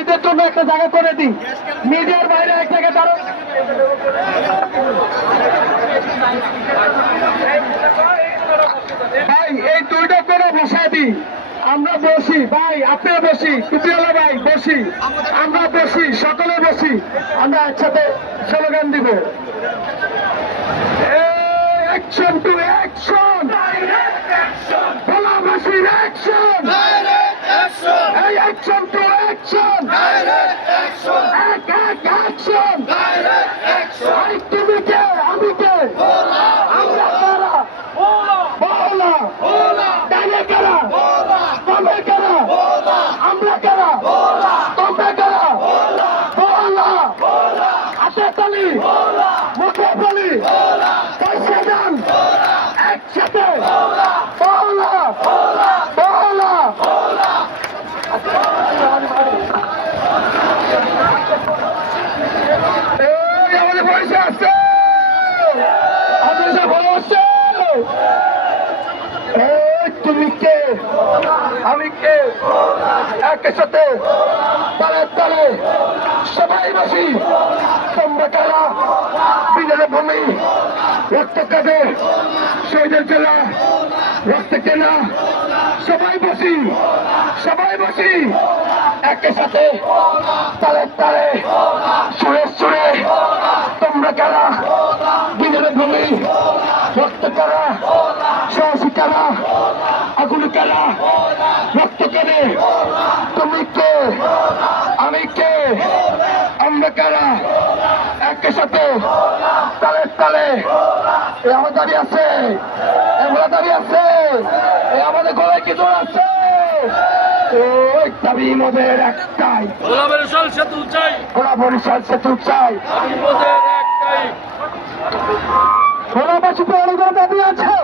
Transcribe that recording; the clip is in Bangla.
ভাইদের জন্য একটা জায়গা করে দিই মিডিয়ার বাইরে এক জায়গায় ভাই এই দুইটা করে বসায় দিই আমরা বসি। ভাই আপনিও বসি। টুপিওয়ালা ভাই বসি। আমরা বসি সকলে বসি। আমরা একসাথে স্লোগান দিব। অ্যাকশন টু অ্যাকশন ভোলাবাসীর অ্যাকশন এই অ্যাকশন টু অ্যাকশন এক এক অ্যাকশন ভাই তুমি কে আমি কে আমরা কারা বলা ডানে কারা বামে কারা আমরা কারা তোমরা কারা বলা বলা তুমি কে? আমি কে? একের সাথে তালে তালে সবাই বসি তোমরা ভূমি রক্ত শহীদের জেলা রক্ত কেনা সবাই বসি সবাই বসি একের সাথে তালে তালে সুরে সুরে কারা? ভূমি। রক্ত কারা? সাহসী কারা? আগুন কারা? রক্ত কেনে? তুমি কে? আমি কে? আমরা কারা? একের সাথে তালে তালে। এ আমার দাবি আছে। এগুলো দাবি আছে। এ আমাদের গলায় কি জোর আছে? ওই দাবি মোদের একটাই। গোলা বরিশাল সেতু চাই। গোলা বরিশাল সেতু চাই। সোনাবাসীতে অনেক দাবি আছে।